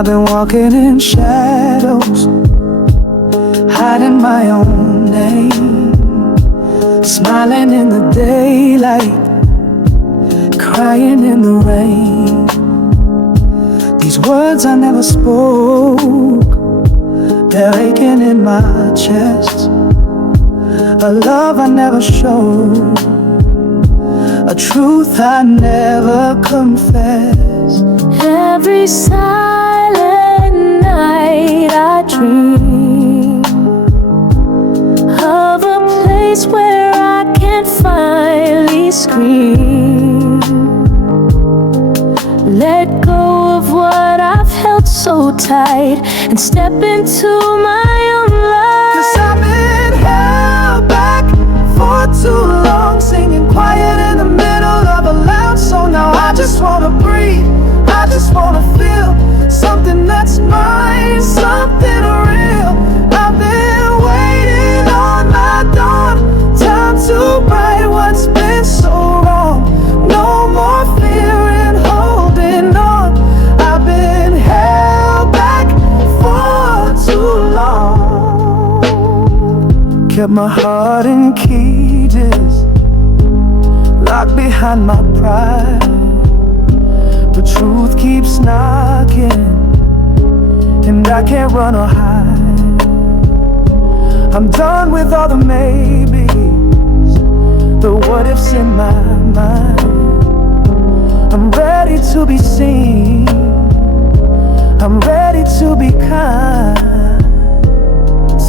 I've been walking in shadows, hiding my own name, smiling in the daylight, crying in the rain. These words I never spoke, they're aching in my chest. A love I never showed, a truth I never confessed. Every silent night I dream of a place where I can finally scream. Let go of what I've held so tight and step into my own light. 'Cause I've been held back for too long, singing quiet in the middle of a loud song. Now I just wanna breathe, I just wanna feel something that's mine, something real. I've been waiting on my dawn, time to right what's been so wrong. No more fear and holding on. I've been held back for too long. Kept my heart in cages, locked behind my pride. The truth keeps knocking, and I can't run or hide. I'm done with all the maybes, the what ifs in my mind. I'm ready to be seen, I'm ready to be kind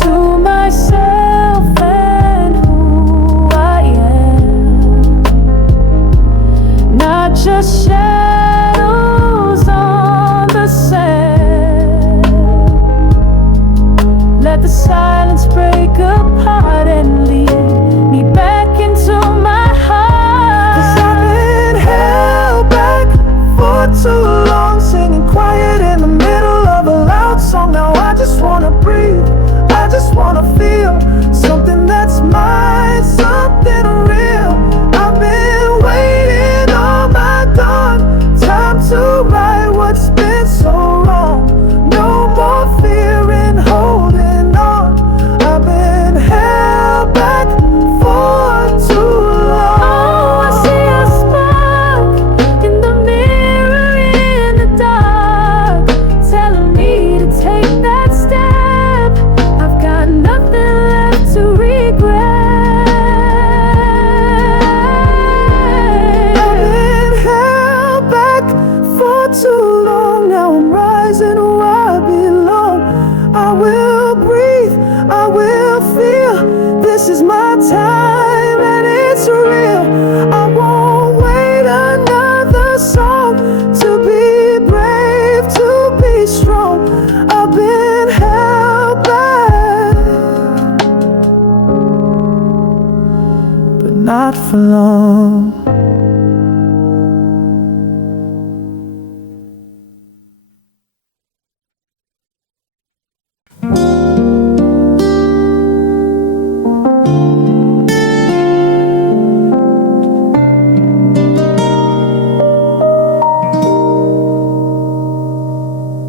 to myself and who I am, not just shadows on the sand. Let the silence break apart and lead me back into my heart. 'Cause I've been held back for too long, singing quiet in the middle of a loud song. Now I just wanna breathe, I just wanna feel something that's mine, something real. I've been waiting on my dawn, time to right what's been so wrong. No more fear and holding on. I've been held back for too long. Oh, I see a spark in the mirror in the dark, telling me to take that step. I've got nothing left to regret. I've been held back for too long. Now I'm rising where I belong. I will breathe, I will feel. This is my time and it's real. I won't wait another song to be brave, to be strong. I've been held back, but not for long.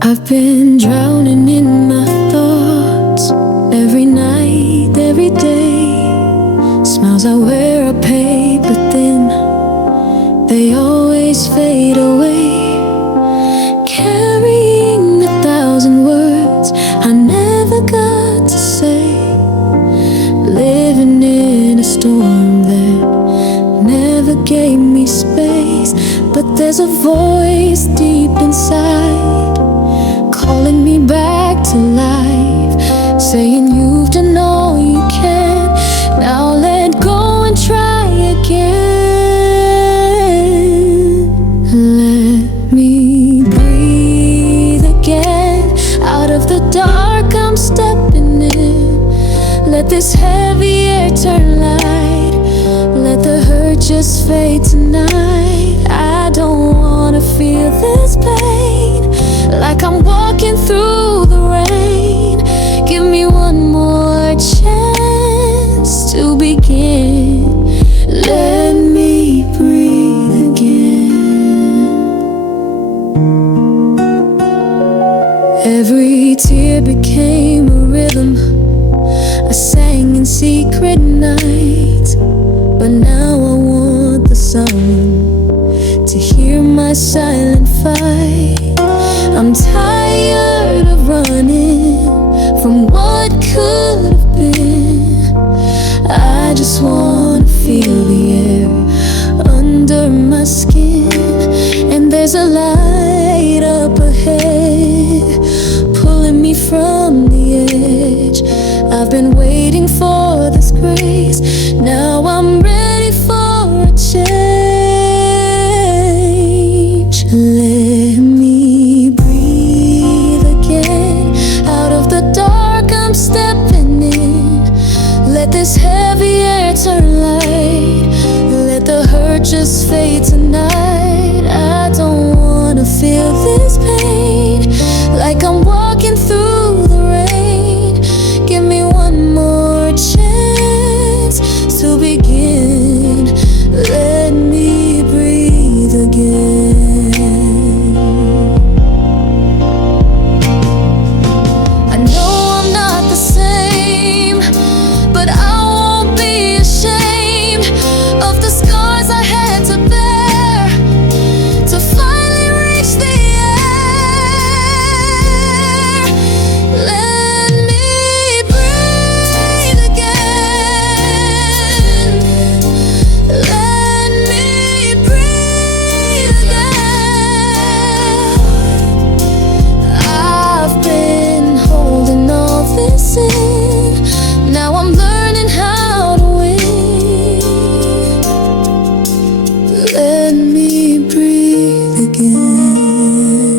I've been drowning in my thoughts every night, every day. Smiles I wear are paper thin, they always fade away. Carrying 1,000 words I never got to say. Living in a storm that never gave me space. But there's a voice deep inside calling me back to life, saying you've done all you can, now let go and try again. Let me breathe again. Out of the dark I'm stepping in. Let this heavy air turn light, let the hurt just fade tonight. I don't wanna feel this pain, like I'm walking through the rain. Give me one more chance to begin. Let me breathe again. tear became a rhythm I sang in secret nights. But now I want the sun to hear my silent fight. I'm tired of running from what could have been. I just wanna feel the air under my skin. And there's a light up ahead, pulling me from the edge. I've been waiting for this grace. Now I'm ready for a change. Let me breathe again. Out of the dark I'm stepping in. Let this heavy air turn light. Let the hurt just fade tonight. I don't wanna feel this pain like I'm walking through the rain. Give me one more chance to begin. Let me breathe again. I know I'm not the same, but I won't be ashamed of the scars I had to bear to finally reach the air. Let me breathe again. Let me breathe again. I've been holding all this in. Now I'm learning how to win. Let me breathe again.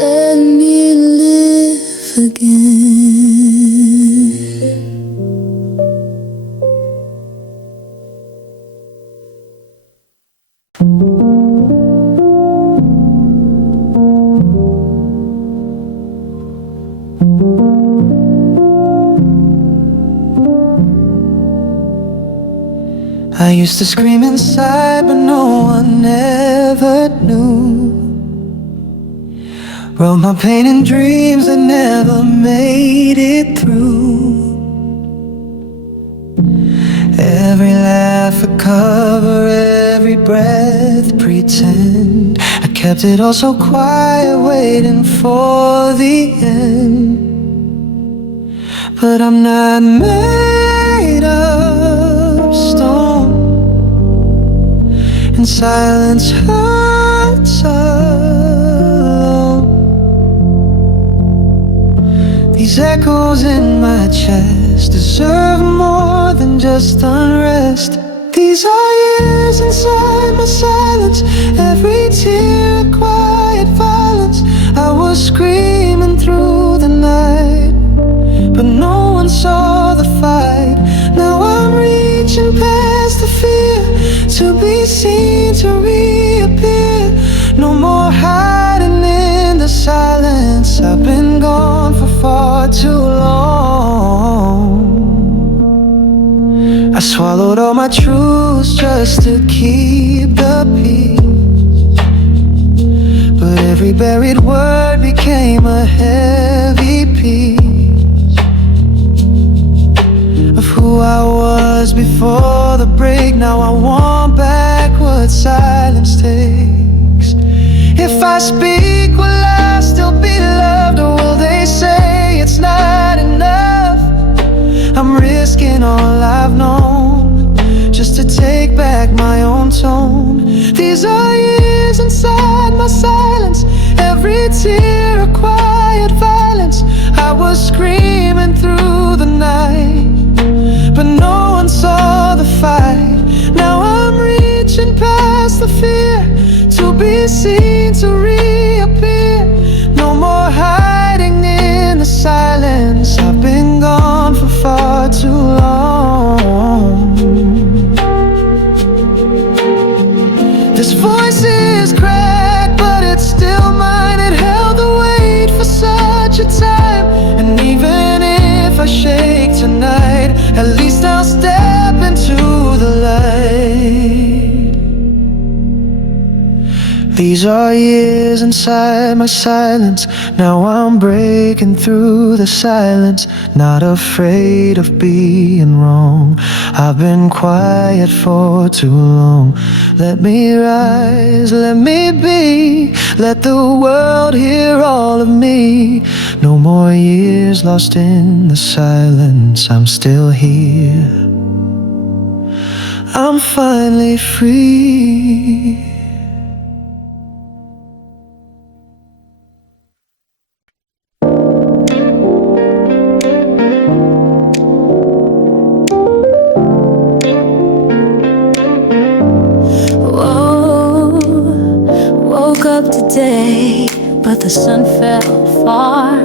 Let me live again. I used to scream inside, but no one ever knew. Wrote my pain in dreams that never made it through. Every laugh a cover, every breath pretend. I kept it all so quiet, waiting for the end. But I'm not made of stone, and silence hurts alone. These echoes in my chest deserve more than just unrest. These are years inside my silence, every tear a quiet violence. I was screaming through the night, but no one saw the fight. Now I'm reaching past the fear, to be seen, to reappear. No more hiding in the silence. I've been gone for far too long. I swallowed all my truths just to keep the peace, but every buried word became a heavy piece of who I was before the break. Now I want back what silence takes. If I speak, will I still be loved, or will they say it's not enough? I'm risking all I've known just to take back my own tone. These are years inside my silence, every tear a quiet violence. I was screaming through the night, but no one saw the fight. Now I'm reaching past the fear, to be seen, to reappear. No more hiding in the silence. I've been gone for far too long. This voice is cracked, but it's still mine. It held the weight for such a time. And even if I shake tonight, at least I'll step into the light. These are years inside my silence. Now I'm breaking through the silence, not afraid of being wrong. I've been quiet for too long. Let me rise, let me be, let the world hear all of me. No more years lost in the silence, I'm still here. I'm finally free. Up today, but the sun fell far.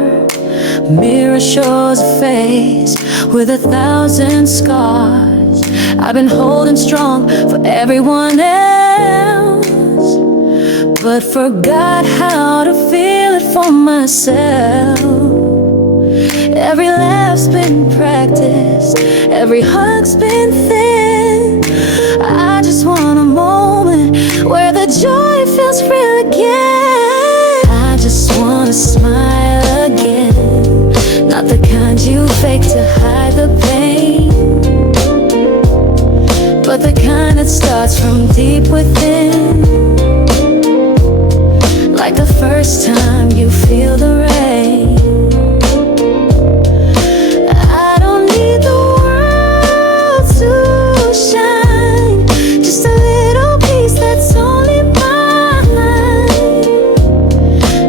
Mirror shows a face with 1,000 scars. I've been holding strong for everyone else, but forgot how to feel it for myself. Every laugh's been practiced, every hug's been thin. I just want a moment where the joy feels real again. I just wanna smile again, not the kind you fake to hide the pain, but the kind that starts from deep within, like the first time you feel the rain. I don't need the world to shine, just a little piece that's only mine.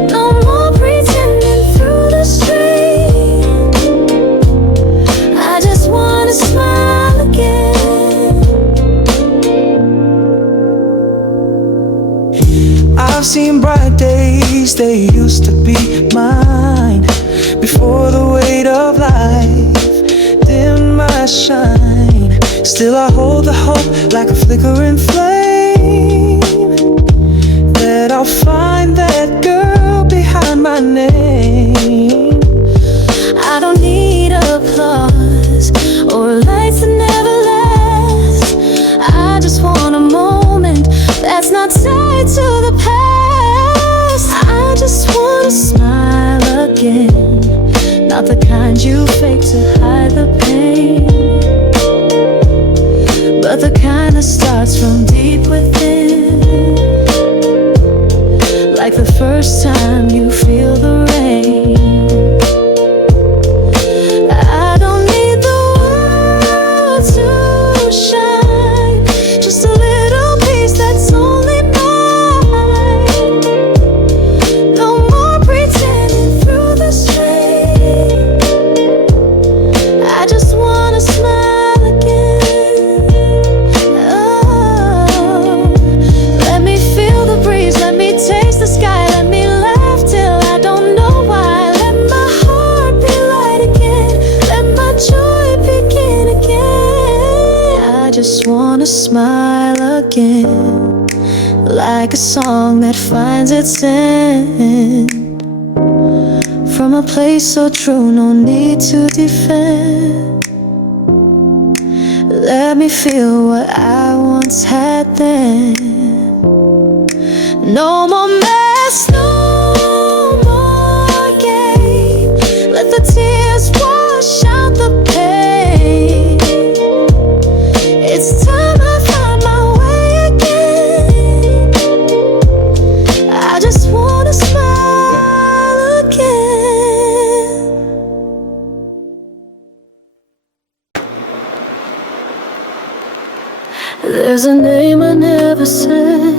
No more pretending through the strain. I just wanna smile again. I've seen bright days, they used to be mine. Before the weight of life dimmed my shine, still I hold the hope like a flickering flame, that I'll find that girl behind my name. I don't need applause or lights that never last. I just want a moment that's not tied to the past. I just wanna smile again, not the kind you fake to hide the pain, but the kind that starts from deep within, like the first time you feel the rain. I don't need the world to shine, just a little piece that's only mine. No more pretending through the strain. I just wanna smile again. Oh, let me feel the breeze, let me taste the sky, let me laugh till I don't know why. Let my heart be light again, let my joy begin again. I just wanna smile again, like a song that finds its end, from a place so true, no need to defend. Let me feel what I once had then. No more mess, no more game. Let the tears wash out the pain. It's time I find my way again. I just wanna smile again. There's a name I never said,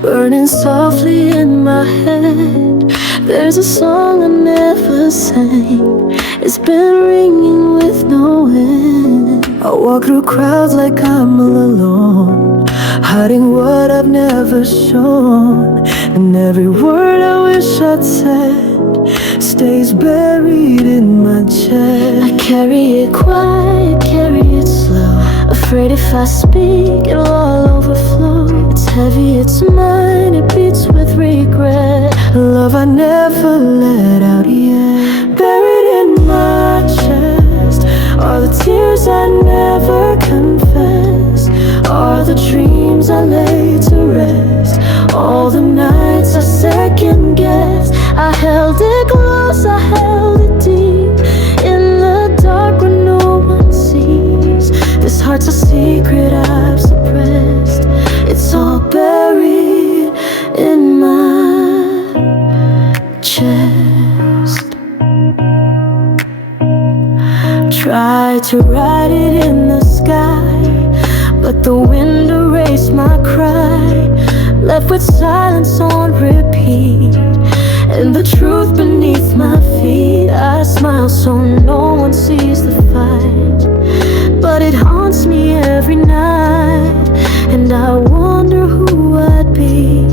burning softly in my head. There's a song I never sang, it's been ringing with no end. I walk through crowds like I'm all alone, hiding what I've never shown, and every word I wish I'd said stays buried in my chest. I carry it quiet, carry it slow, afraid if I speak it'll all overflow. It's heavy, it's mine, it beats with regret, a love I never let out yet. Buried in my chest are the tears I never confess, are the dreams I lay to rest, all the nights Tried to write it in the sky, but the wind erased my cry. Left with silence on repeat, and the truth beneath my feet. I smile so no one sees the fight, but it haunts me every night. And I wonder who I'd be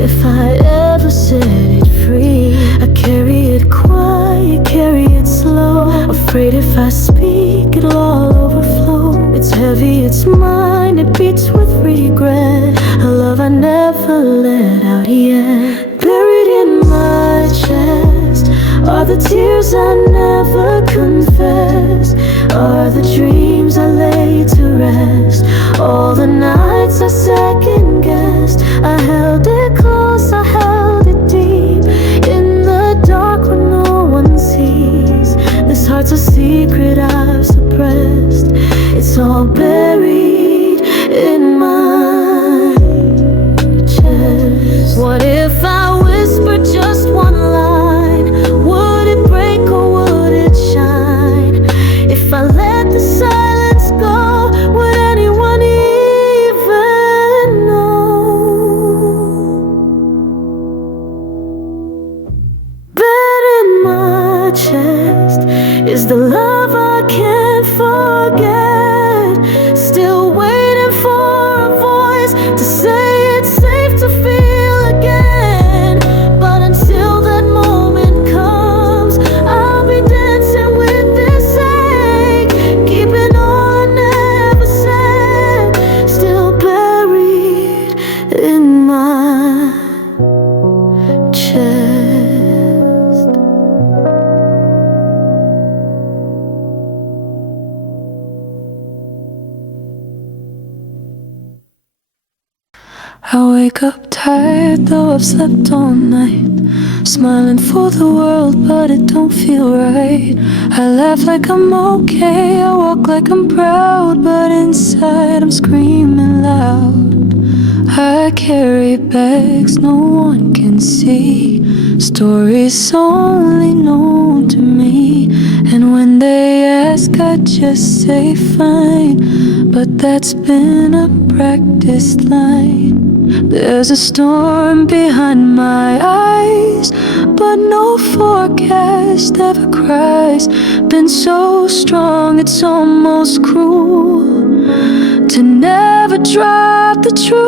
if I ever set it free. I carry it quiet, carry it slow, afraid if I speak it'll all overflow. It's heavy, it's mine, it beats with regret, a love I never let out yet. Buried in my chest are the tears I never confessed, are the dreams I lay to rest, all the nights I second guessed. I held it close, I held it deep, in the dark where no one sees. This heart's a secret I've suppressed, it's all buried in my chest. What if I whispered just one line? Would it break or would it shine? If I let the silence go, would anyone even know? Buried in my chest is the love I can't forget, still waiting for a voice to say it's safe to feel again. But until that moment comes, I'll be dancing with this ache, keeping all I never said, still buried in my chest. I wake up tired, though I've slept all night, smiling for the world, but it don't feel right. I laugh like I'm okay, I walk like I'm proud, but inside I'm screaming loud. I carry bags no one can see, stories only known to me. And when they ask, I just say fine, but that's been a practiced line. There's a storm behind my eyes, but no forecast ever cries. Been so strong it's almost cruel to never drop the truth.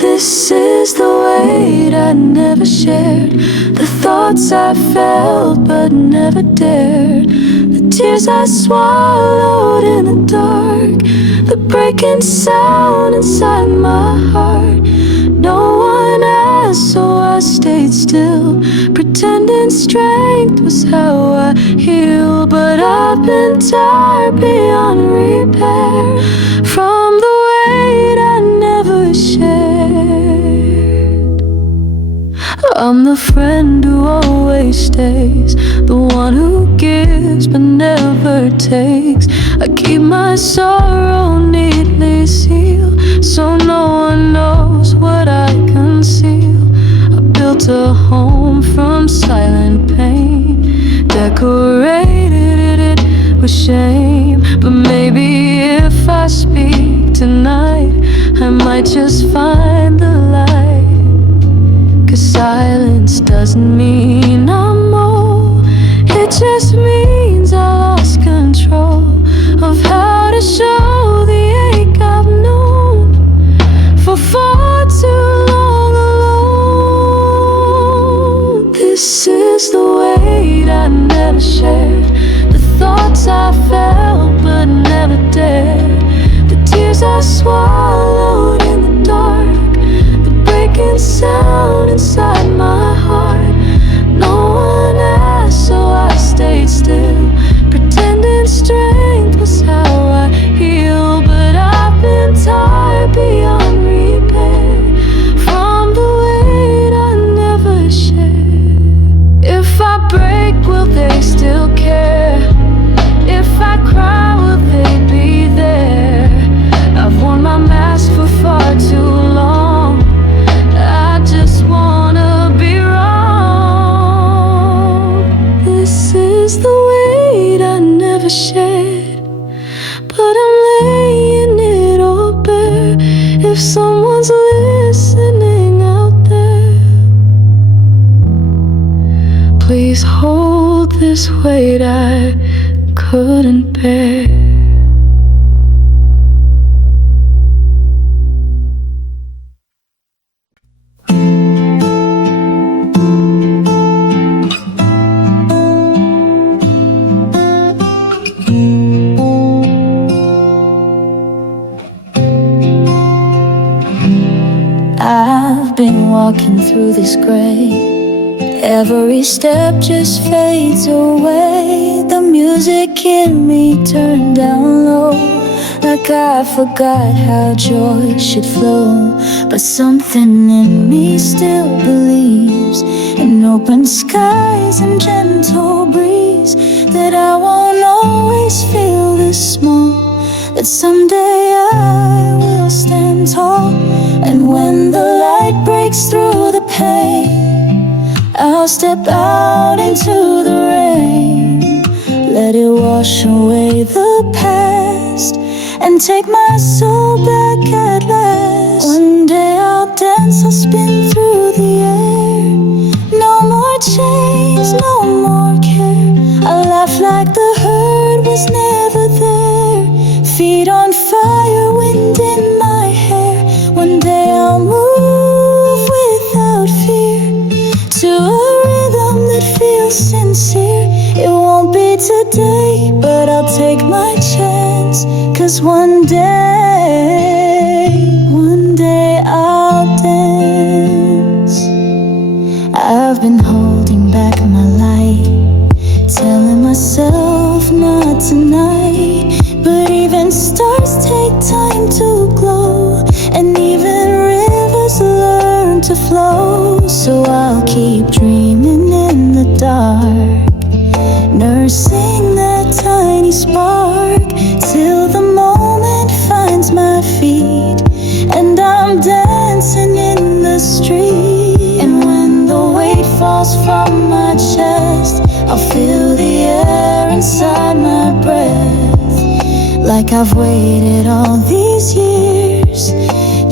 This is the weight I never shared, the thoughts I felt but never dared, the tears I swallowed in the dark, the breaking sound inside my heart. No one asked, so I stayed still, pretending strength was how I heal. But I've been tired beyond repair from the weight I never shared. I'm the friend who always stays, the one who gives but never takes. I keep my sorrow neatly sealed, so no one knows what I conceal. I built a home from silent pain, decorated it with shame. But maybe if I speak tonight, I might just find the light. 'Cause silence doesn't mean I'm old, it just means I lost control of how to show the ache I've known for far too long alone. This is the weight I never shared, the thoughts I felt but never dared, the tears I swallowed in the dark, the breaking sound inside my heart. No one asked, so I stayed still, pretending strength was how I heal. But I've been tired beyond repair from the weight I never shared. If I break, will they still care? If I cry, will they be there? I've worn my mask for far too long, I just wanna be wrong. please hold this weight I couldn't bear. I've been walking through this gray. Every step just fades away. The music in me turned down low, like I forgot how joy should flow. But something in me still believes in open skies and gentle breeze, that I won't always feel this small, that someday I will stand tall. And when the light breaks through the pain, I'll step out into the rain, let it wash away the past and take my soul back at last. One day I'll dance, I'll spin through the air. No more chains, no more care. I'll laugh like the hurt was never there. Feet on fire, wind in my hair. One day I'll move without fear, to a rhythm that feels sincere. It won't be today, but I'll take my chance, 'cause one day I'll dance. I've been holding back my light, telling myself not tonight. But even stars take time to glow, and even rivers learn to flow. So I'll keep dreaming in the dark, nursing that tiny spark, till the moment finds my feet and I'm dancing in the street. And when the weight falls from my chest, I'll feel the air inside my breath, like I've waited all these years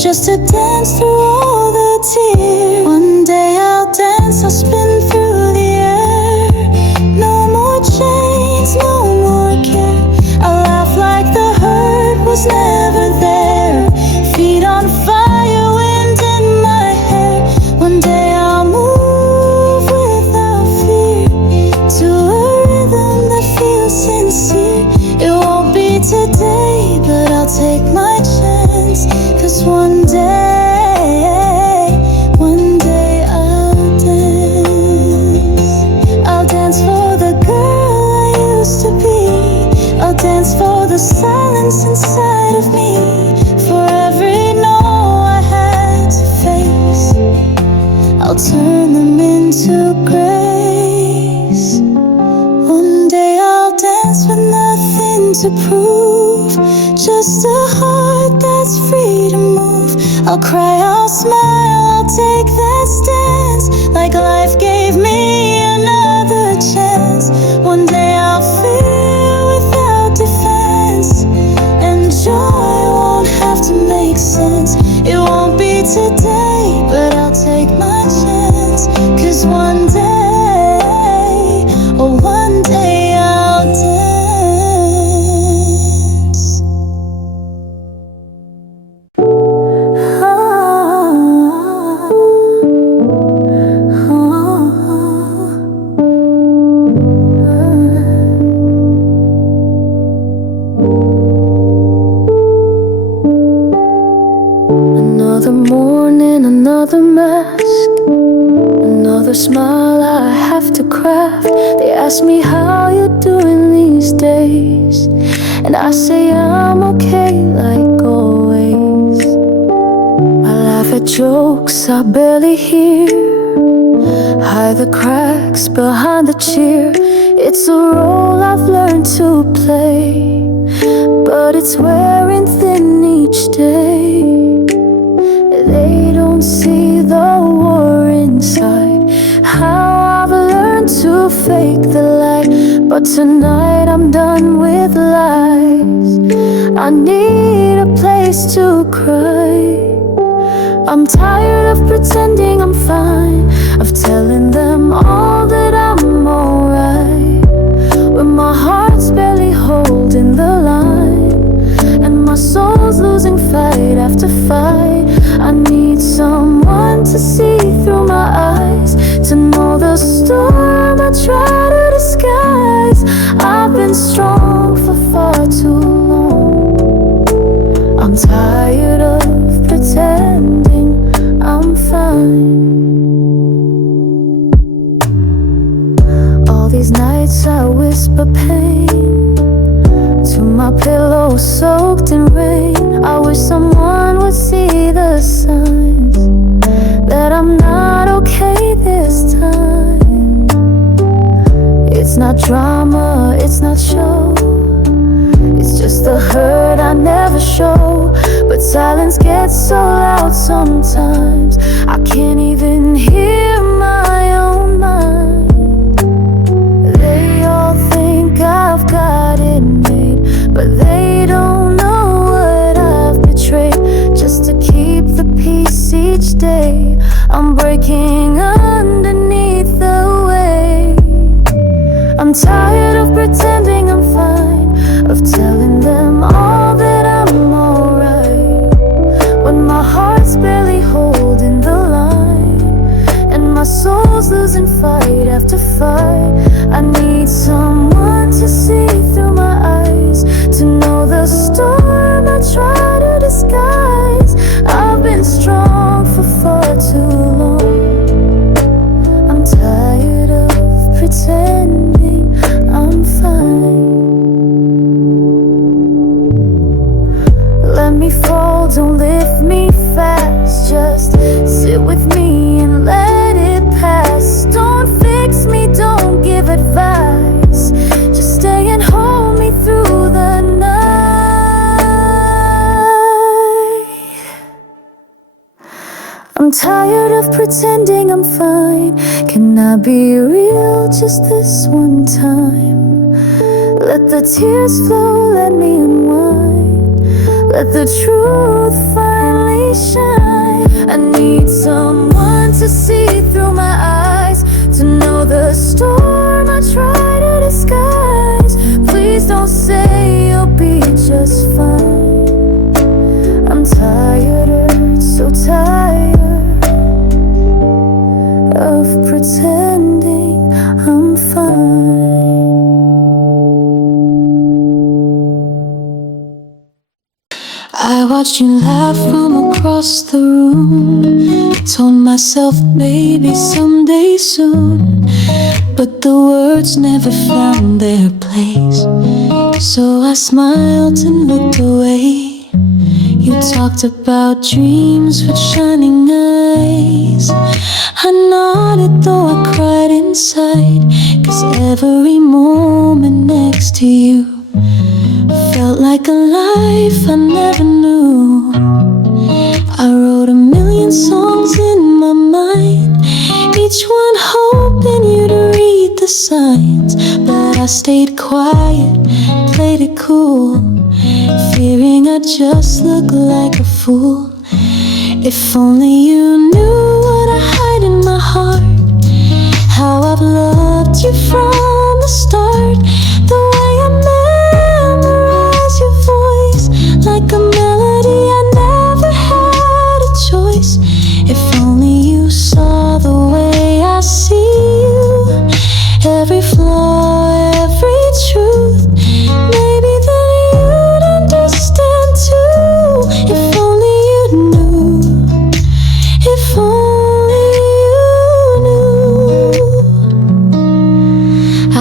just to dance through all the tears. One day I'll dance, I'll spin through the air. No more chains, no more care. I'll laugh like the hurt was never there. Feet on fire, wind in my hair. One day I'll move without fear, to a rhythm that feels sincere. It won't be today, but I'll take my chance, 'cause one day I'll dance. I'll dance for the girl I used to be. I'll dance for the silence inside of me, for every no I had to face. I'll turn them into grace. One day I'll dance with nothing to prove, just a heart that's free to move. I'll cry, I'll smile, I'll take that stance, like life gave me another chance. One day I'll fear without defense, and joy won't have to make sense. It won't be today, but I'll take my chance, 'cause one day, oh one day I'll dance. Another morning, another mask, another smile I have to craft. They ask me how you doing these days, and I say I'm okay like always. I laugh at jokes I barely hear, hide the cracks behind the cheer. It's a role I've learned to play, but it's wearing thin each day. They don't see the war inside, how I've learned to fake the light. But tonight I'm done with lies. I need a place to cry. I'm tired of pretending I'm fine, of telling them all that I'm These nights I whisper pain to my pillow soaked in rain. I wish someone would see the signs that I'm not okay this time. It's not drama, it's not show, it's just the hurt I never show. But silence gets so loud sometimes I can't even hear my own mind. They all think I've got it made, but they don't know what I've betrayed. Just to keep the peace each day, I'm breaking underneath the weight. I'm tired of pretending I'm fine, of telling them all that I'm alright, when my heart's barely holding the line, and my soul's losing fight after fight. I need someone to see through my eyes, to know the storm I try to disguise. I've been strong for far too long. I'm tired of pretending I'm fine. Let me fall, don't lift me fast. Just sit with me and let it pass. Don't fix me, don't give advice. Just stay and hold me through the night. I'm tired of pretending I'm fine. Can I be real just this one time? Let the tears flow, let me unwind. Let the truth finally shine. I need someone to see through my eyes, to know the storm I try to disguise. Please don't say you'll be just fine. I'm tired, so tired of pretending I'm fine. I watched you laugh from across the room. Told myself maybe someday soon, but the words never found their place. So I smiled and looked away. You talked about dreams with shining eyes. I nodded though I cried inside, 'cause every moment next to you felt like a life I never knew. I wrote a million songs in my mind, each one hoping you'd read the signs. But I stayed quiet, played it cool, fearing I'd just look like a fool. If only you knew what I hide in my heart, how I've loved you from the start. The way I memorize your voice like a melody, I never had a choice. If only you saw the way I see you, every flaw, every truth, maybe then you'd understand too. If only you knew, if only you knew.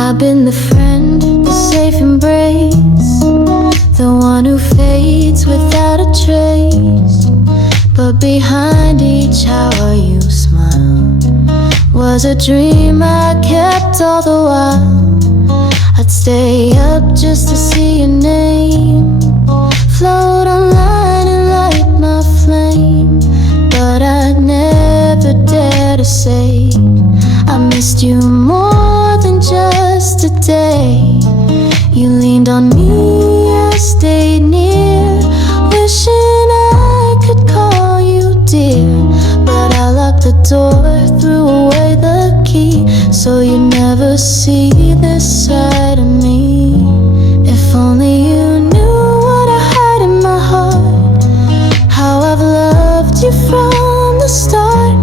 I've been the friend, the safe embrace, the one who fades without a trace. But behind each how you smile was a dream I kept all the while. I'd stay up just to see your name float online and light my flame. But I'd never dare to say I missed you more than just a day. You leaned on me, I stayed near, wishing I could call you dear. But I locked the door, threw away the key, so you never see this side of me. If only you knew what I hide in my heart, how I've loved you from the start.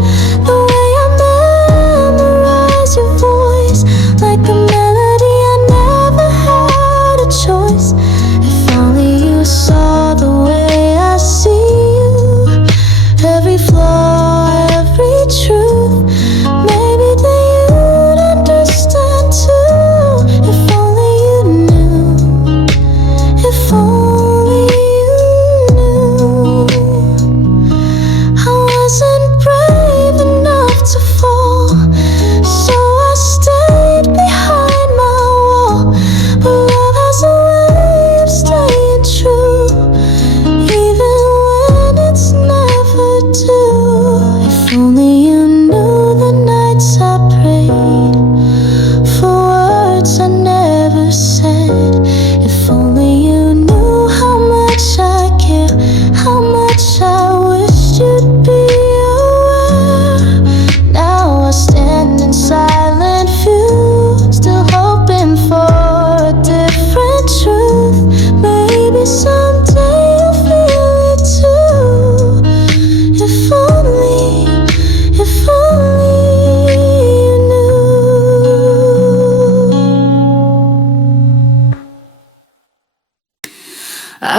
The way I memorize your voice like a melody, I never had a choice. If only you saw the way I see you, every flaw, every truth, maybe then you'd understand too.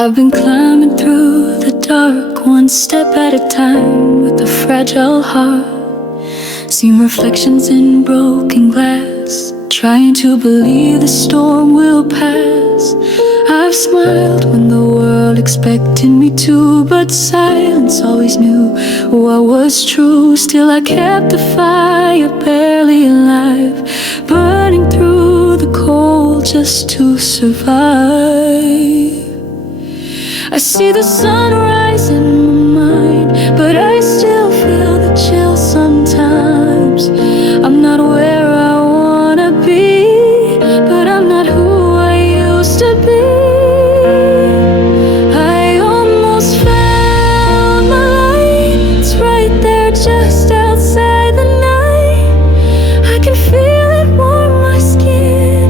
I've been climbing through the dark, one step at a time, with a fragile heart. Seen reflections in broken glass, trying to believe the storm will pass. I've smiled when the world expected me to, but silence always knew what was true. Still I kept the fire, barely alive, burning through the cold just to survive. I see the sun rise in my mind, but I still feel the chill sometimes. I'm not where I wanna be, but I'm not who I used to be. I almost found my light. It's right there just outside the night. I can feel it warm my skin,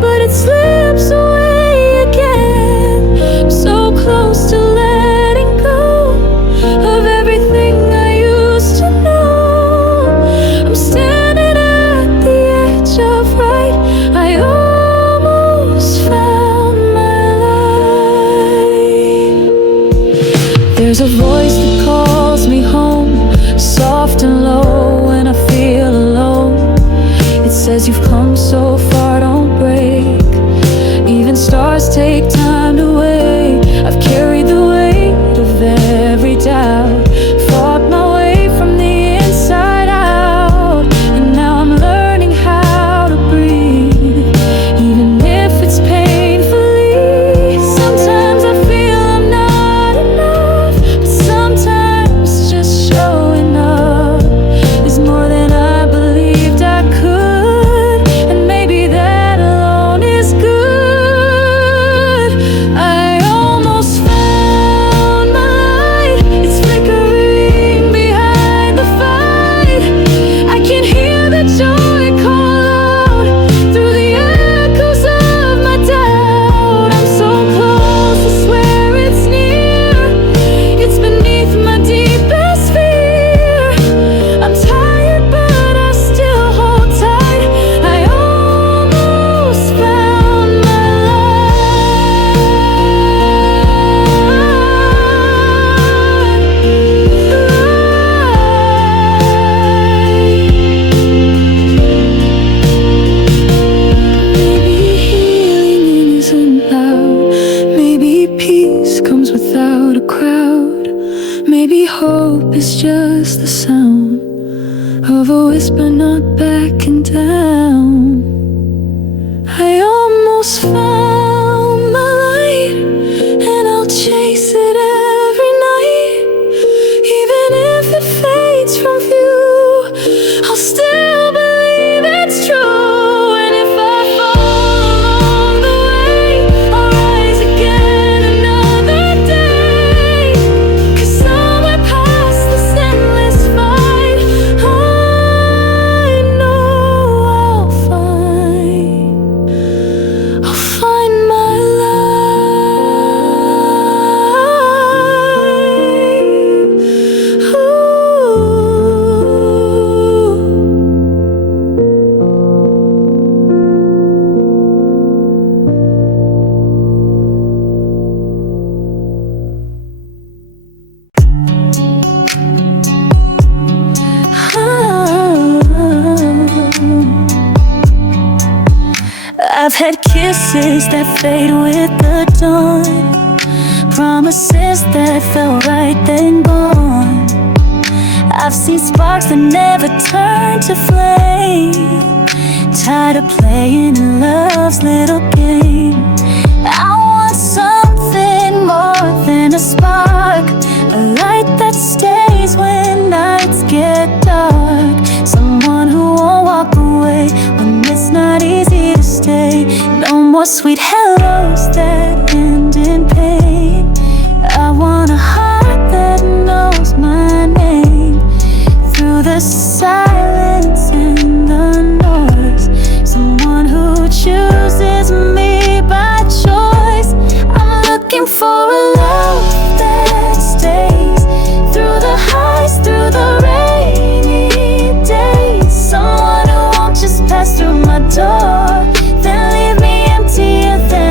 but it slips away again. I'm so close to letting go of everything I used to know. I'm standing at the edge of right. I almost found my light. There's a voice that calls me home, soft and low when I feel alone. It says you've come so far, don't break. Even stars take time to wait. I've carried the weight of every doubt, fought my way from the inside out, and now I'm learning how to breathe, even if it's painfully. Sometimes I feel I'm not enough, but sometimes just showing up is more than I believed I could, and maybe that alone is good. I almost found my light. It's flickering behind the fight. I can hear the joy call out through the echoes of my doubt. I'm so close, I swear it's near. It's beneath my deepest fear. I'm tired, but I still hold tight. I almost found my Maybe healing isn't loud. Maybe peace comes without a crowd. Maybe hope is just the sound of a whisper not backing down. I almost found my light, and I'll chase it every night. Even if it fades from view, I'll still believe it's true. And if I fall along the way, I'll rise again another day. 'Cause somewhere past this endless fight, I know I'll find my light. I've had kisses that fade with the dawn, promises that felt right then gone. I've seen sparks that never turn to flame, tired of playing in love's little game. I want something more than a spark, a light that stays when nights get dark, someone who won't walk away when it's not easy to stay. No more sweet hellos that end in pain. I want a heart that knows my name through the silence and the noise, someone who chooses me by choice. I'm looking for a love that stays through the highs, through the rainy days, someone who won't just pass through my door, then leave me empty and then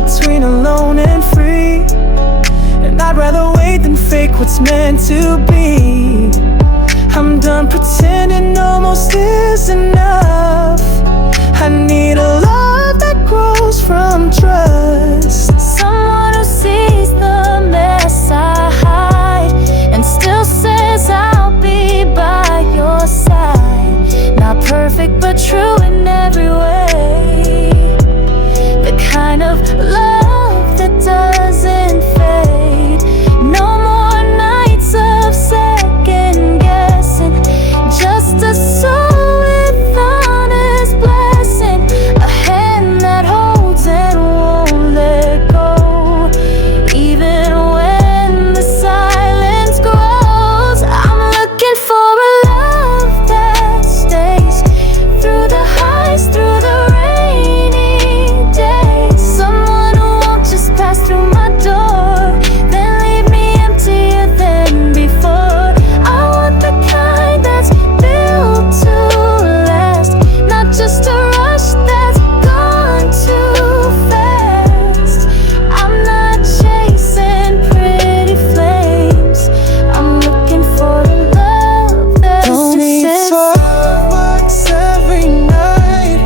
between alone and free. And I'd rather wait than fake what's meant to be. I'm done pretending almost is enough. I need a love that grows from trust. Someone who sees the mess I hide and still says I'll be by your side. Not perfect but true in every way. The kind of love that doesn't fade. No more nights of second guessing. Just a soul with honest blessing. A hand that holds and won't let go. Even when the silence grows, I'm looking for a love that stays through the highs, through the rainy days. Someone who won't just pass through my door, then leave me emptier than before. I want the kind that's built to last, not just a rush that's gone too fast. I'm not chasing pretty flames. I'm looking for a love that Don't need says fireworks every night.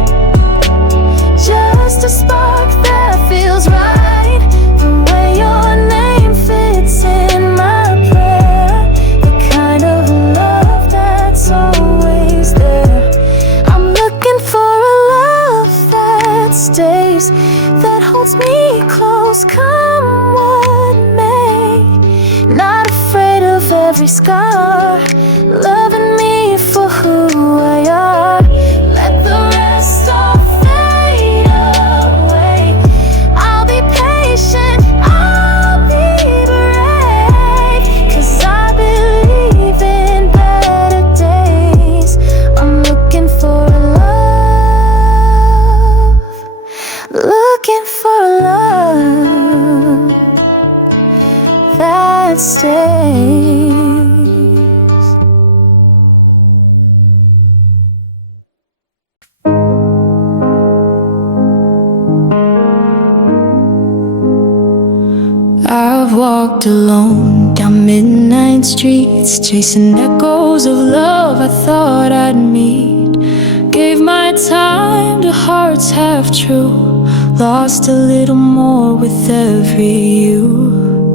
just a spark that feels right. The way your name fits in my prayer. The kind of love that's always there. I'm looking for a love that stays, that holds me close, come what may. Not afraid of every scar, loving me for who I are. Let the rest all fade away. I'll be patient, I'll be brave, 'cause I believe in better days. I'm looking for love, looking for love that stays. I've walked alone down midnight streets, chasing echoes of love I thought I'd meet. Gave my time to hearts half true, lost a little more with every you.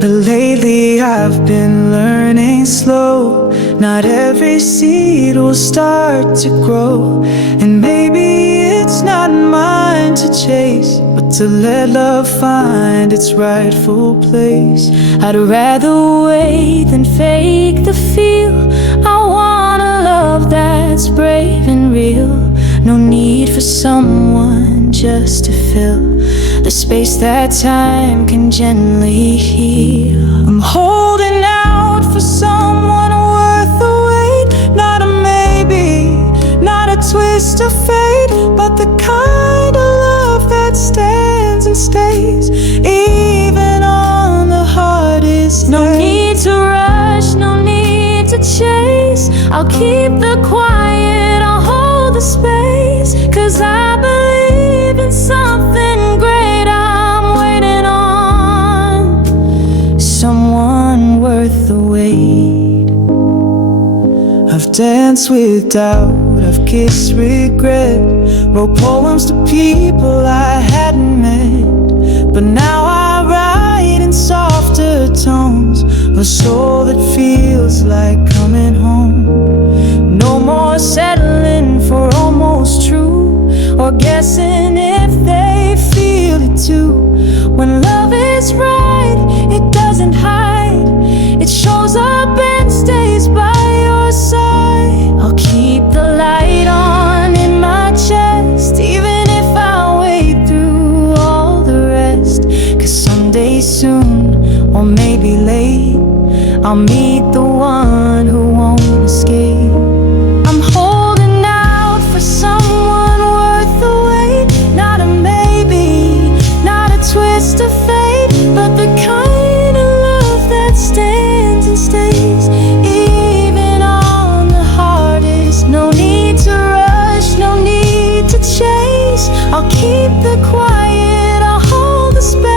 But lately I've been learning slow. Not every seed will start to grow. And maybe it's not mine to chase, but to let love find its rightful place. I'd rather wait than fake the feel. I want a love that's brave and real. No need for someone just to fill the space that time can gently heal. I'm holding out for someone worth the wait. Not a maybe, not a twist of fate, but the kind of love that stands and stays, even on the hardest No days. need to rush, no need to chase. I'll keep the quiet, I'll hold the space, 'cause I believe in something great I'm waiting on. Someone worth the wait. I've danced with doubt, I've kissed regret, wrote poems to people I hadn't met. But now I write in softer tones, a soul that feels like coming home. No more settling for almost true, or guessing if they feel it too. When love is right, it doesn't hide. It shows up and stays by your side. I'll keep the light on in my chest, even if I wait through all the rest. 'Cause someday soon, or maybe late, I'll meet the one who won't escape. I'm holding out for someone worth the wait. Not a maybe, not a twist of fate, but the kind of love that stands and stays, even on the hardest. No need to rush, no need to chase. I'll keep the quiet, I'll hold the space.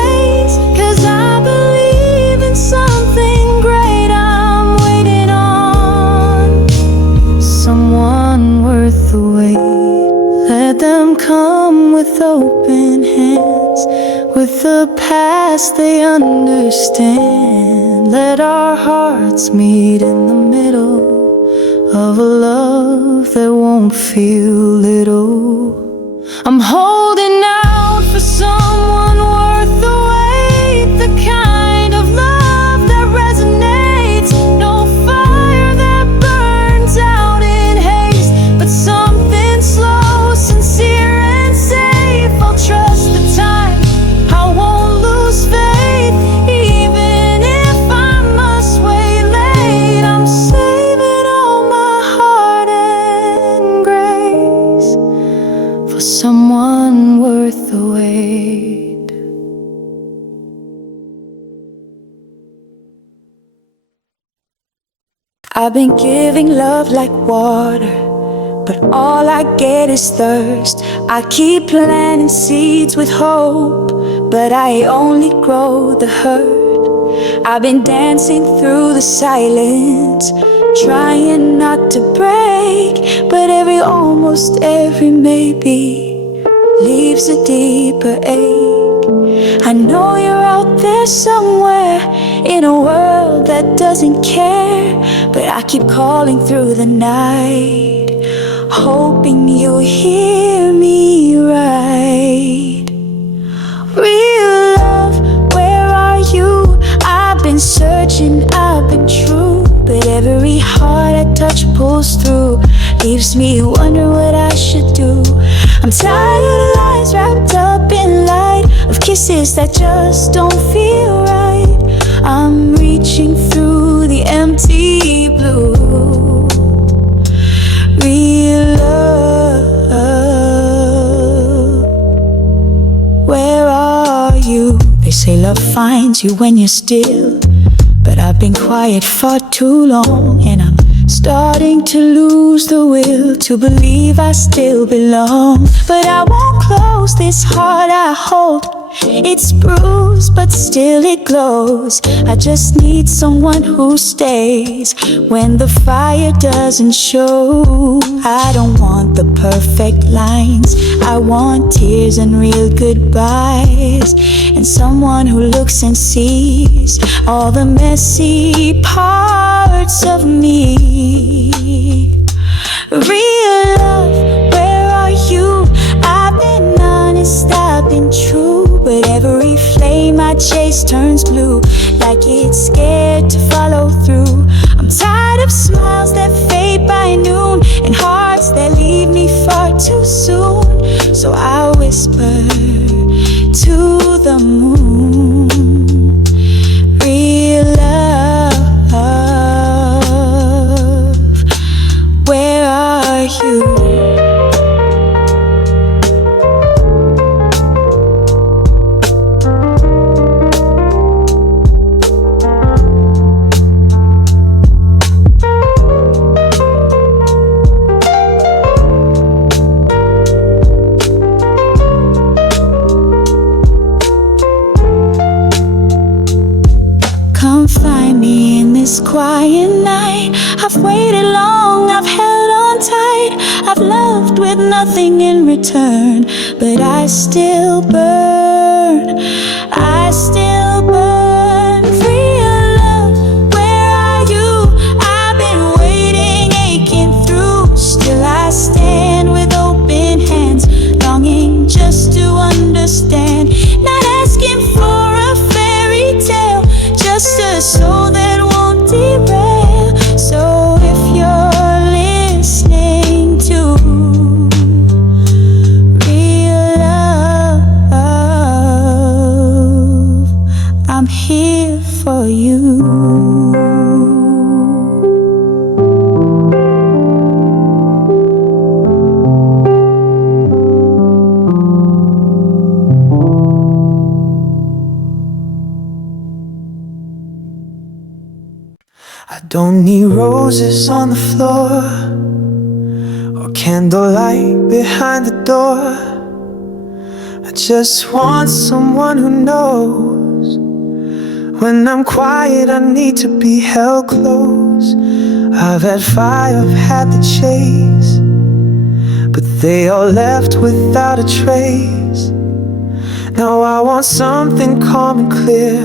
past, they understand. Let our hearts meet in the middle of a love that won't feel little. I'm holding out for someone worth the wait, the kind of love that resonates. No fire that burns out in haste, but something slow, sincere and safe. I'll trust the time, I won't lose faith, even if I must wait late. I'm saving all my heart and grace for someone worth the wait. I've been giving love like water, but all I get is thirst. I keep planting seeds with hope, but I only grow the hurt. I've been dancing through the silence, trying not to break, but almost every maybe leaves a deeper ache. I know you're out there somewhere in a world that doesn't care, but I keep calling through the night, hoping you'll hear me right. Real love, where are you? I've been searching, I've been true, but every heart I touch pulls through, leaves me wondering what I should do. I'm tired of lies wrapped up in light, of kisses that just don't feel right. I'm reaching through the empty blue. Real love, where are you? They say love finds you when you're still, but I've been quiet for too long, and I'm starting to lose the will to believe I still belong. But I won't close this heart I hold. It's bruised, but still it glows. I just need someone who stays when the fire doesn't show. I don't want the perfect lines, I want tears and real goodbyes, and someone who looks and sees all the messy parts of me. Real love, where are you? I've been honest, I've been true, but every flame I chase turns blue, like it's scared to follow through. I'm tired of smiles that fade by noon, and hearts that leave me far too soon. So I whisper to the moon, real love, where are you? Come find me in this quiet night. I've waited long, I've held on tight, I've loved with nothing in return, but I still burn, I still burn. Real love, where are you? I've been waiting, aching through, still I stand with open hands, longing just to understand, not asking for a fairy tale, just a soul that won't derail. So if you're listening to real love, I'm here for you. I don't need roses on the floor or candlelight behind the door. I just want someone who knows when I'm quiet I need to be held close. I've had fire, I've had the chase, but they all left without a trace. Now I want something calm and clear,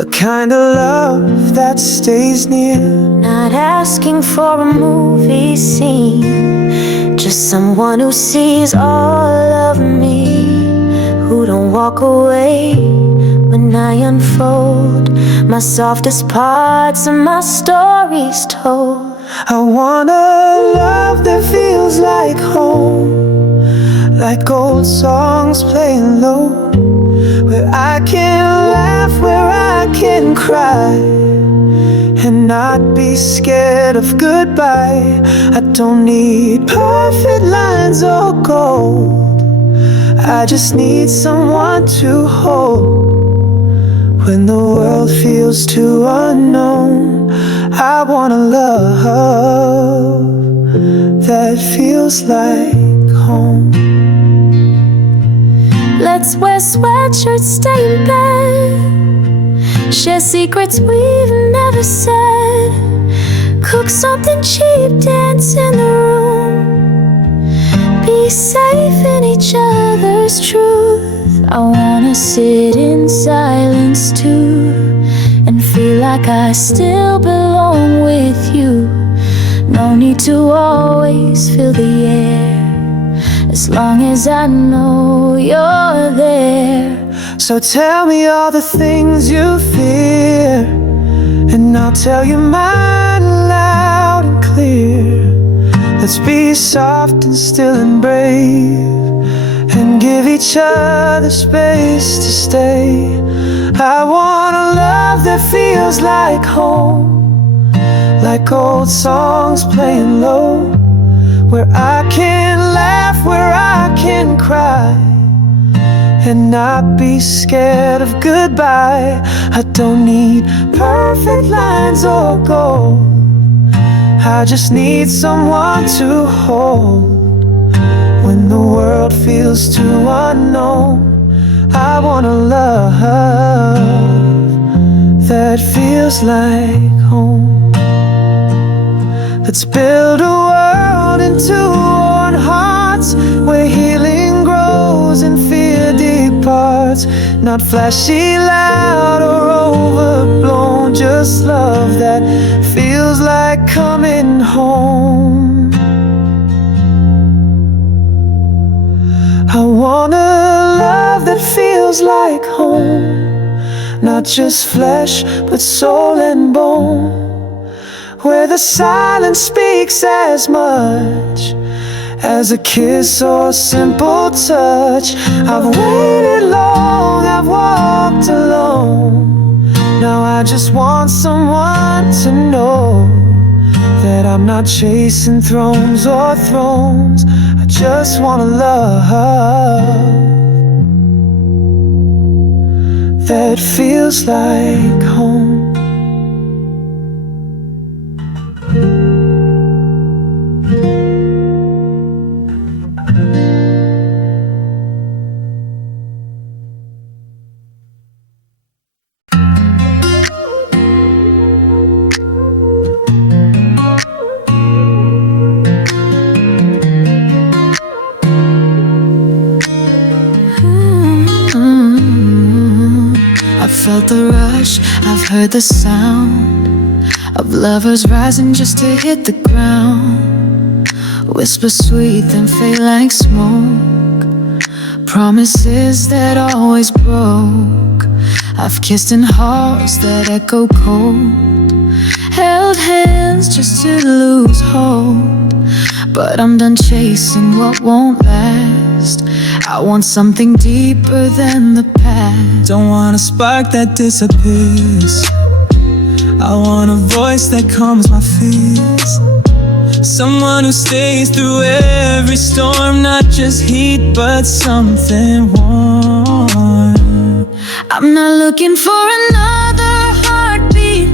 a kind of love that stays near. Not asking for a movie scene, just someone who sees all of me, who don't walk away when I unfold my softest parts and my stories told. I want a love that feels like home, like old songs playing low, where I can laugh, where I can cry, and not be scared of goodbye. I don't need perfect lines or gold, I just need someone to hold. When the world feels too unknown, I want a love that feels like home. Let's wear sweatshirts, stay in bed, share secrets we've never said, cook something cheap, dance in the room, be safe in each other's truth. I wanna sit in silence too, and feel like I still belong with you. No need to always fill the air, as long as I know you're there. So tell me all the things you fear, and I'll tell you mine loud and clear. Let's be soft and still and brave, and give each other space to stay. I want a love that feels like home, like old songs playing low, where I can laugh, where I can cry, and not be scared of goodbye. I don't need perfect lines or gold, I just need someone to hold. When the world feels too unknown, I want a love that feels like home. Let's build a world into warm hearts, where healing grows and fear departs. Not flashy, loud, or overblown, just love that feels like coming home. I want a love that feels like home, not just flesh, but soul and bone, where the silence speaks as much as a kiss or a simple touch. I've waited long, I've walked alone, now I just want someone to know that I'm not chasing thrones or thrones. I just want a love that feels like home. I've felt the rush, I've heard the sound of lovers rising just to hit the ground. Whisper sweet, then fade like smoke, promises that always broke. I've kissed in halls that echo cold, held hands just to lose hope. But I'm done chasing what won't last, I want something deeper than the past. Don't want a spark that disappears, I want a voice that calms my fears, someone who stays through every storm, not just heat but something warm. I'm not looking for another heartbeat,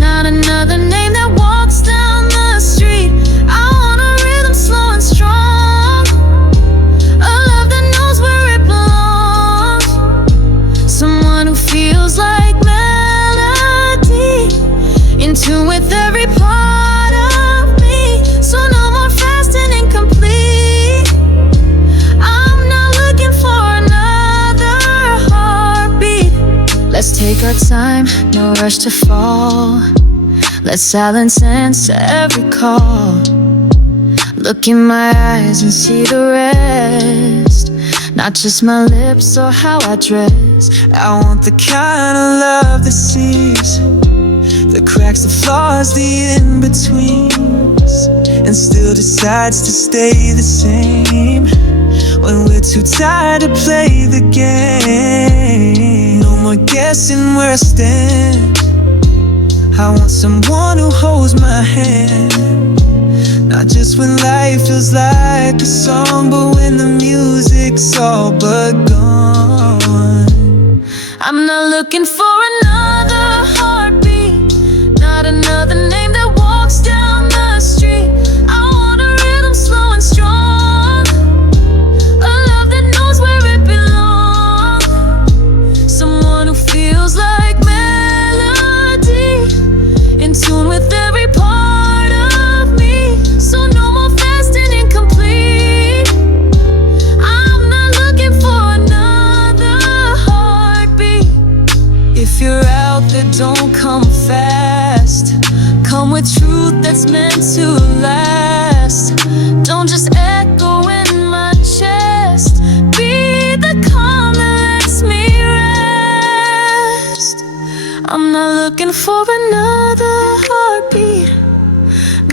not another name that walks down the street. I want a rhythm slow and strong, a love that knows where it belongs, someone who feels like melody, in tune with every part of me. So no more fast and incomplete, I'm not looking for another take our time, no rush to fall. Let's silence answer every call. Look in my eyes and see the rest, not just my lips or how I dress. I want the kind of love that sees the cracks, the flaws, the in-betweens, and still decides to stay the same when we're too tired to play the game. No more guessing where I stand. I want someone who holds my hand, not just when life feels like a song, but when the music's all but gone. I'm not looking for another heartbeat, not another name that walks down the street. I want a rhythm slow and strong, a love that knows where it belongs, someone who feels like melody, in tune with every part of me. So no more fast and incomplete. I'm not looking for another heartbeat. If you're out there, don't come fast. Come with truth that's meant to last. Don't just echo in my chest. Be the calm that lets me rest. I'm not looking for another heartbeat,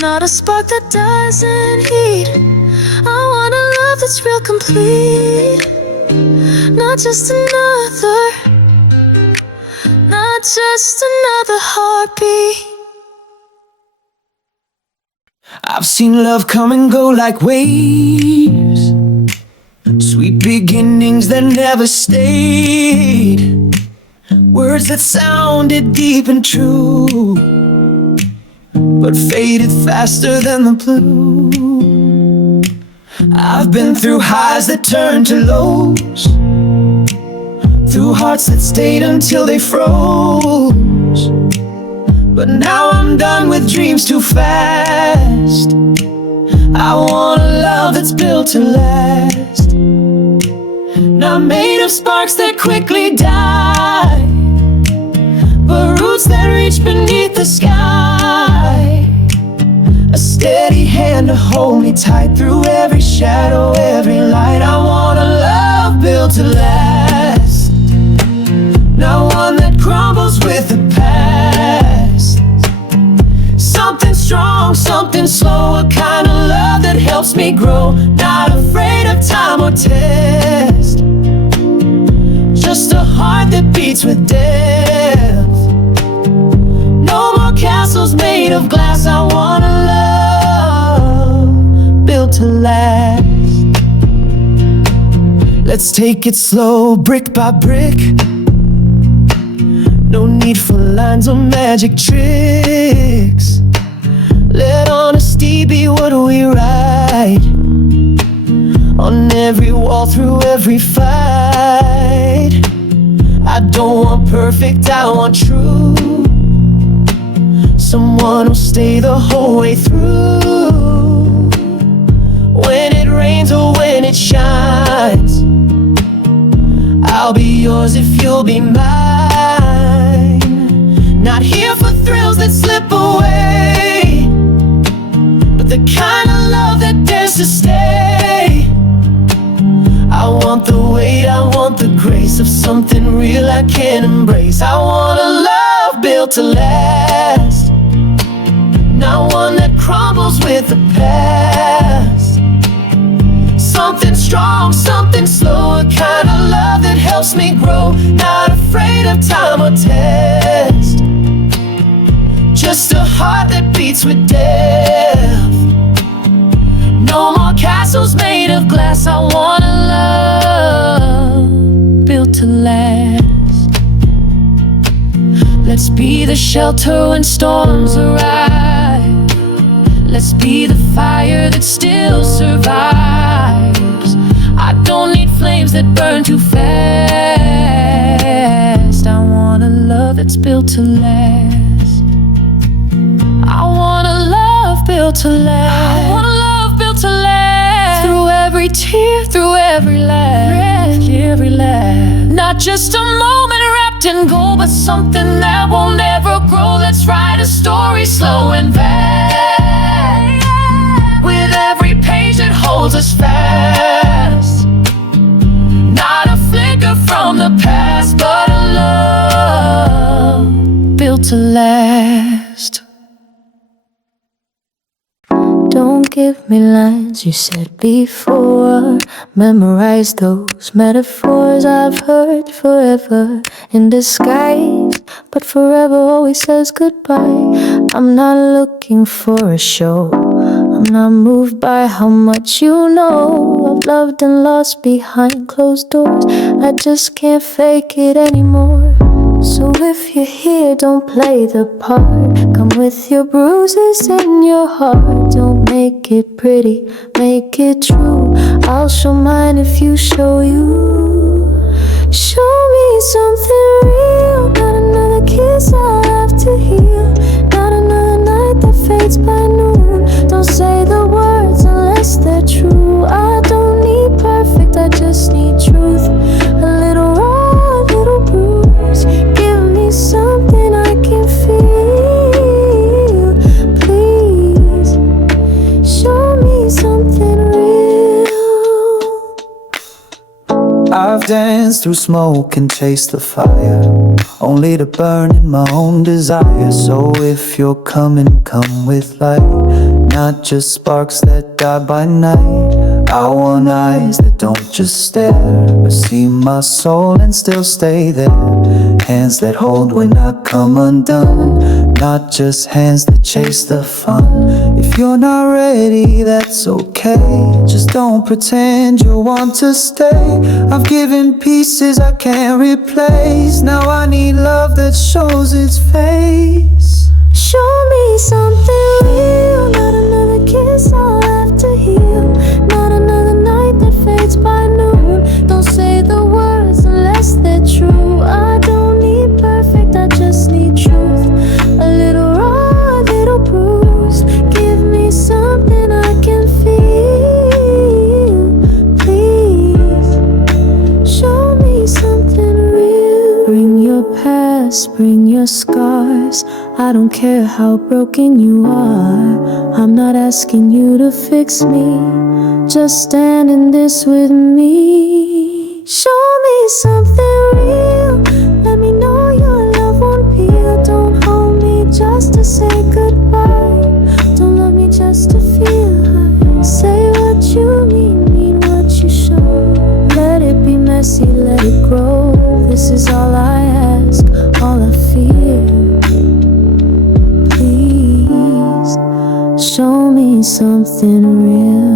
not a spark that doesn't heat. I want a love that's real complete, not just another heartbeat. I've seen love come and go like waves, sweet beginnings that never stayed, words that sounded deep and true, but faded faster than the blue. I've been through highs that turned to lows, through hearts that stayed until they froze. But now I'm done with dreams too fast. I want a love that's built to last, not made of sparks that quickly die, but roots that reach beneath the sky. A steady hand to hold me tight through every shadow, every light. I want a love built to last, not one that crumbles with the past. Something strong, something slow, a kind of love that helps me grow, not afraid of time or test. Just a heart that beats with depth. No more castles made of glass. I want a love built to last. Let's take it slow, brick by brick. No need for lines or magic tricks. Let honesty be what we write on every wall, through every fight. I don't want perfect, I want true, someone who'll stay the whole way through. When it rains or when it shines, I'll be yours if you'll be mine. Not here for thrills that slip away, but the kind of love that dares to stay. I want the weight, I want the grace of something real I can embrace. I want a love built to last, not one that crumbles with the past. Something strong, something slow, a kind of love that helps me grow, not afraid of time or test. Just a heart that beats with depth. No more castles made of glass. I want a love built to last. Let's be the shelter when storms arrive. Let's be the fire that still survives. I don't need flames that burn too fast. I want a love that's built to last. I want a love built to last. I want a love built to last. Through every tear, through every laugh, not just a moment wrapped often go, but something that will never grow. Let's write a story slow and fast, with every page that holds us fast. Not a flicker from the past, but a love built to last. Don't give me lines you said before. Memorize those metaphors I've heard. Forever in disguise, but forever always says goodbye. I'm not looking for a show. I'm not moved by how much you know. I've loved and lost behind closed doors. I just can't fake it anymore. So if you're here, don't play the part. Come with your bruises and your heart. Don't make it pretty, make it true. I'll show mine if you show you. Show me something real. Not another kiss I'll have to heal. Not another night that fades by noon. Don't say the words unless they're true. I don't need perfect, I just need truth. A little raw, a little bruise. Give me something I can feel. Please, show me something real. I've danced through smoke and chased the fire, only to burn in my own desire. So if you're coming, come with light, not just sparks that die by night. I want eyes that don't just stare, but see my soul and still stay there. Hands that hold when I come undone, not just hands that chase the fun. If you're not ready, that's okay. Just don't pretend you want to stay. I've given pieces I can't replace. Now I need love that shows its face. Show me something real. Not another kiss I'll have to heal. Not another night that fades by noon. Don't say the words unless they're true. I don't need perfect, I just need truth. A little raw, a little bruised. Give me something I can feel. Please, show me something real. Bring your past, bring your scars. I don't care how broken you are. I'm not asking you to fix me, just stand in this with me. Show me something real. Let me know your love won't peel. Don't hold me just to say goodbye. Don't love me just to feel high. Say what you mean what you show. Let it be messy, let it grow. This is all I ask, all I fear. Please, show me something real.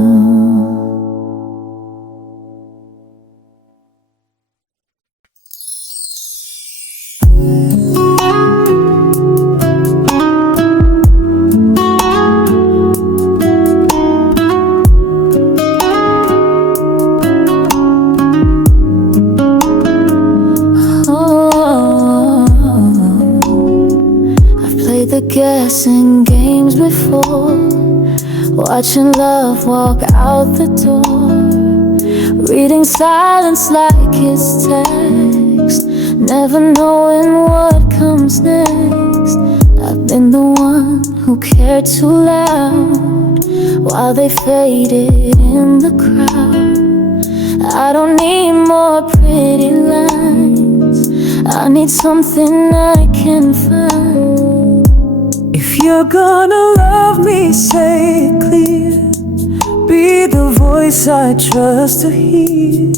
The guessing games before, watching love walk out the door, reading silence like it's text, never knowing what comes next. I've been the one who cared too loud while they faded in the crowd. I don't need more pretty lines, I need something I can find. If you're gonna love me, say it clear. Be the voice I trust to hear.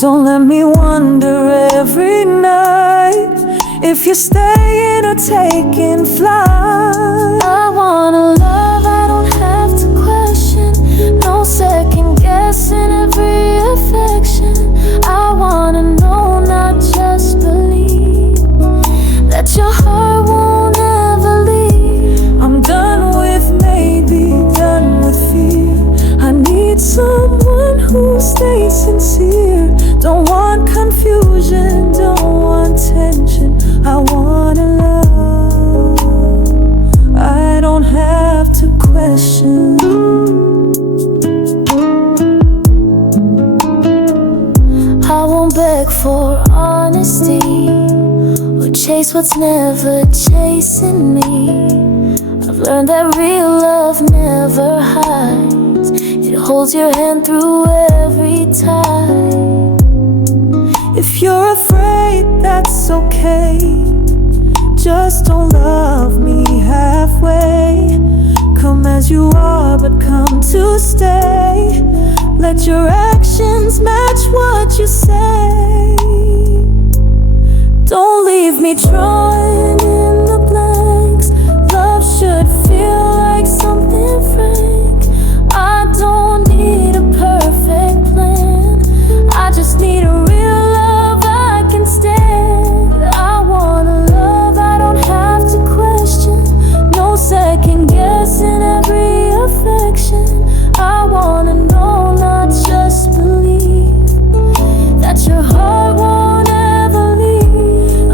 Don't let me wonder every night if you're staying or taking flight. I wanna love, I don't have to question. No second guessing every affection. I wanna know, not just believe, that your heart won't ever leave. I'm done with maybe, done with fear. I need someone who stays sincere. Don't want confusion, don't want tension. I wanna love, I don't have is what's never chasing me. I've learned that real love never hides. It holds your hand through every tide. If you're afraid, that's okay. Just don't love me halfway. Come as you are, but come to stay. Let your actions match what you say. Don't leave me drawing in the blanks. Love should feel like something frank. I don't need a perfect plan. I just need a real love I can stand. I want a love I don't have to question. No second guessing every affection. I wanna know, not just believe, that your heart won't ever leave.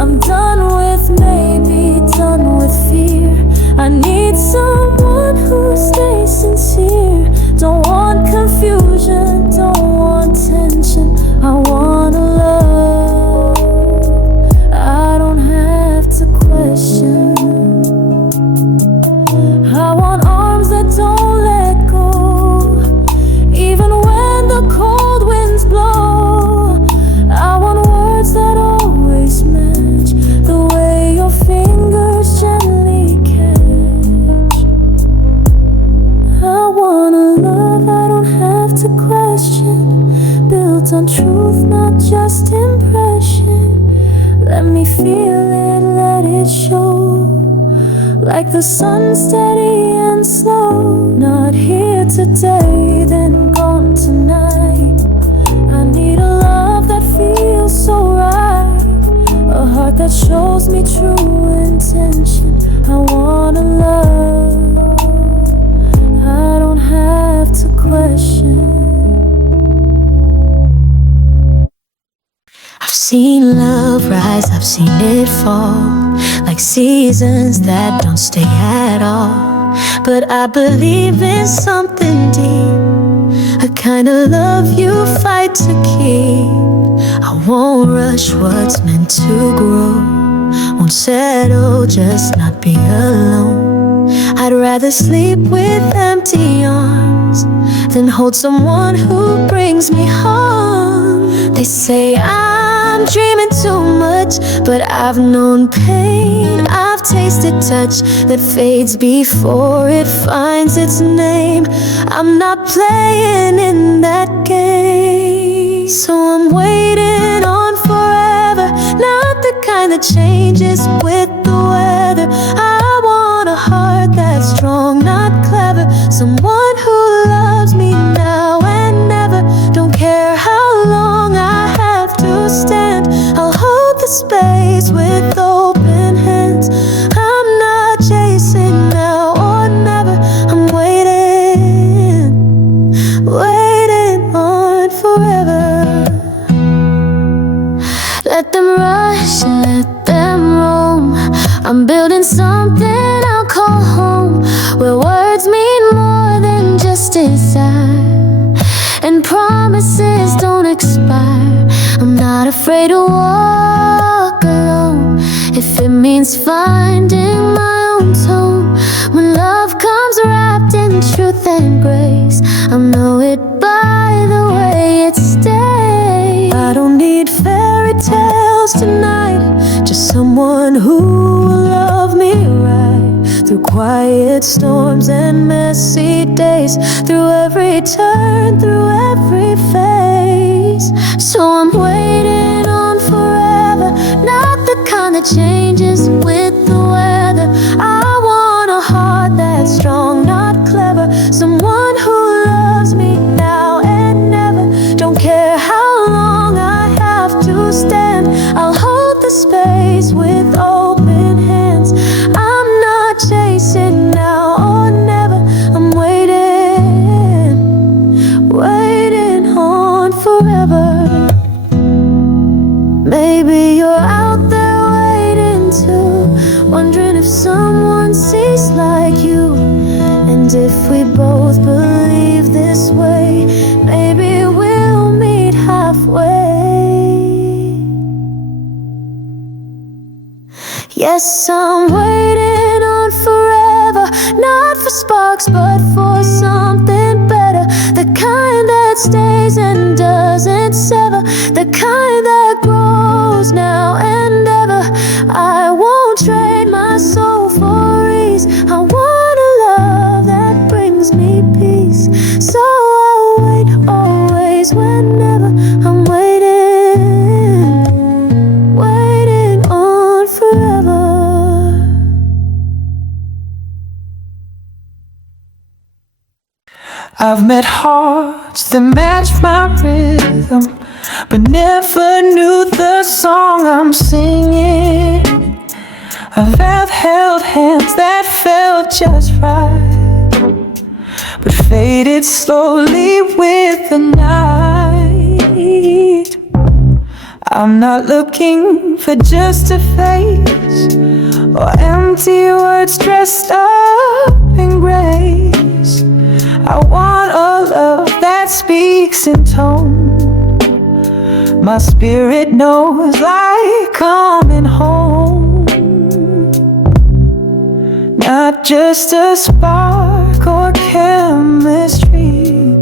I'm done with maybe, done with fear. I need someone who stays sincere. Don't want confusion, don't want tension. I want a love I don't have to question. I want arms that don't let go, even when the cold winds blow. I want words that always match the way your fingers gently catch. I want a love I don't have to question, built on truth, not just impression. Let me feel it, let it show, like the sun, steady and slow. Not here today, then gone tonight. I need a love that feels so right, a heart that shows me true intention. I want a love I don't have to question. I've seen love rise, I've seen it fall, like seasons that don't stay at all. But I believe in something deep, a kind of love you fight to keep. I won't rush what's meant to grow, won't settle, just not be alone. I'd rather sleep with empty arms than hold someone who brings me home. They say I'm dreaming too much, but I've known pain. I've tasted touch that fades before it finds its name. I'm not playing in that game, so I'm waiting on forever, not the kind that changes with the weather. I want a heart that's strong, not clever, someone who loves me now and never. Don't care how long I have to stand, I'll hold the space with open hands. I'm not chasing now or never. I'm waiting, waiting on forever. Let them rush, let them roam. I'm building something I'll call home, where words mean more than just desire, and promises don't expire. I'm not afraid to walk alone, if it means finding my own tone. When love comes wrapped in truth and grace, I'll know it by the way it stays. I don't need fairy tales tonight, just someone who will love me right, through quiet storms and messy days, through every turn, through every phase. So I'm waiting on forever, not the kind that changes with the weather. I want a heart that's strong, not clever, someone who loves me now and never. Don't care how long I have to stand, I'll hold the space with open hands. I'm not chasing now or never. I'm waiting, waiting on forever. Maybe you're out there waiting too, wondering if someone sees like you. And if we both believe this way, maybe we'll meet halfway. Yes, I'm waiting on forever, not for sparks, but for something better. The kind that stays and doesn't sever, the kind that grows now and ever. I won't trade my soul for ease. I want a love that brings me peace. So I'll wait always, whenever I'm waiting on forever. I've met hearts that match my rhythm, but never knew the song I'm singing. I've held hands that felt just right, but faded slowly with the night. I'm not looking for just a face or empty words dressed up in grace. I want a love that speaks in tone my spirit knows, like coming home. Not just a spark or chemistry,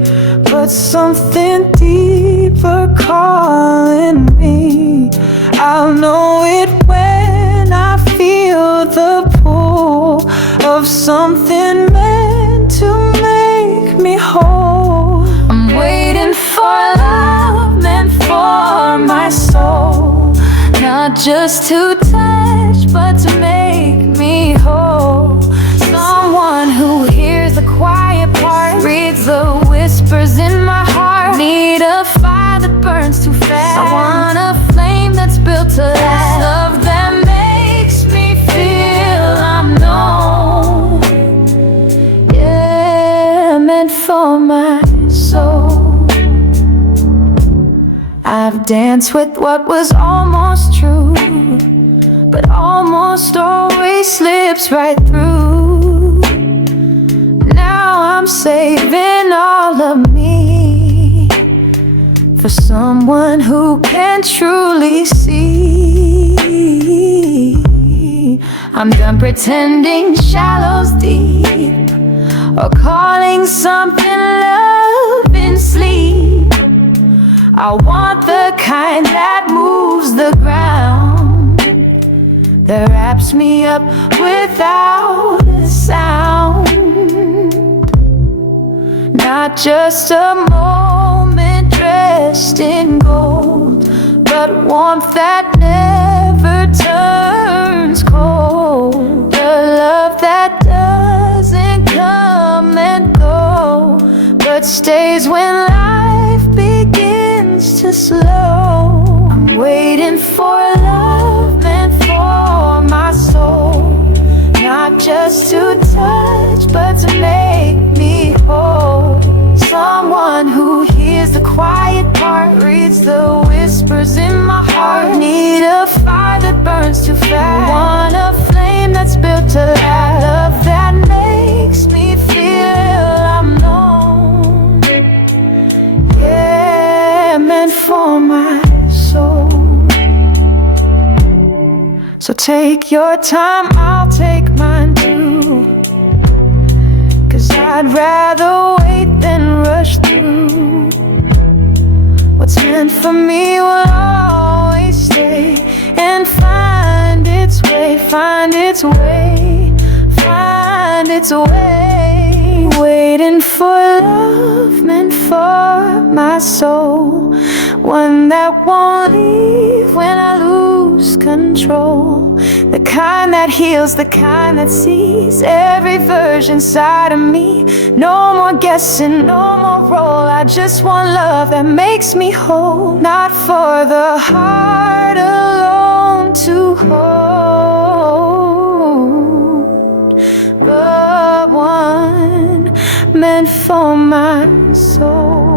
but something deeper calling me. I'll know it when I feel the pull of something meant to make me whole. I'm waiting for love meant for my soul, not just to touch, but to make me whole. Someone who hears the quiet part, reads the whispers in my heart. Need a fire that burns too fast. I want a flame that's built to last. Love that makes me feel I'm known. Yeah, meant for my soul. I've danced with what was almost true, but almost always slips right through. Now I'm saving all of me for someone who can truly see. I'm done pretending shallow's deep, or calling something love in sleep. I want the kind that moves the ground, that wraps me up without a sound. Not just a moment dressed in gold, but warmth that never turns cold. The love that doesn't come and go, but stays when life begins to slow. I'm waiting for love meant for my soul, not just to touch, but to make me whole. Someone who hears the quiet part, reads the whispers in my heart. Need a fire that burns too fast. Want a flame that's built to last. Love that makes me feel I'm known. Yeah, meant for my soul. So take your time, I'll take mine too, 'cause I'd rather wait than rush through. What's meant for me will always stay and find its way, find its way, find its way. Waiting for love meant for my soul, one that won't leave when I lose control. The kind that heals, the kind that sees every version side of me. No more guessing, no more role. I just want love that makes me whole. Not for the heart alone to hold, but one meant for my soul.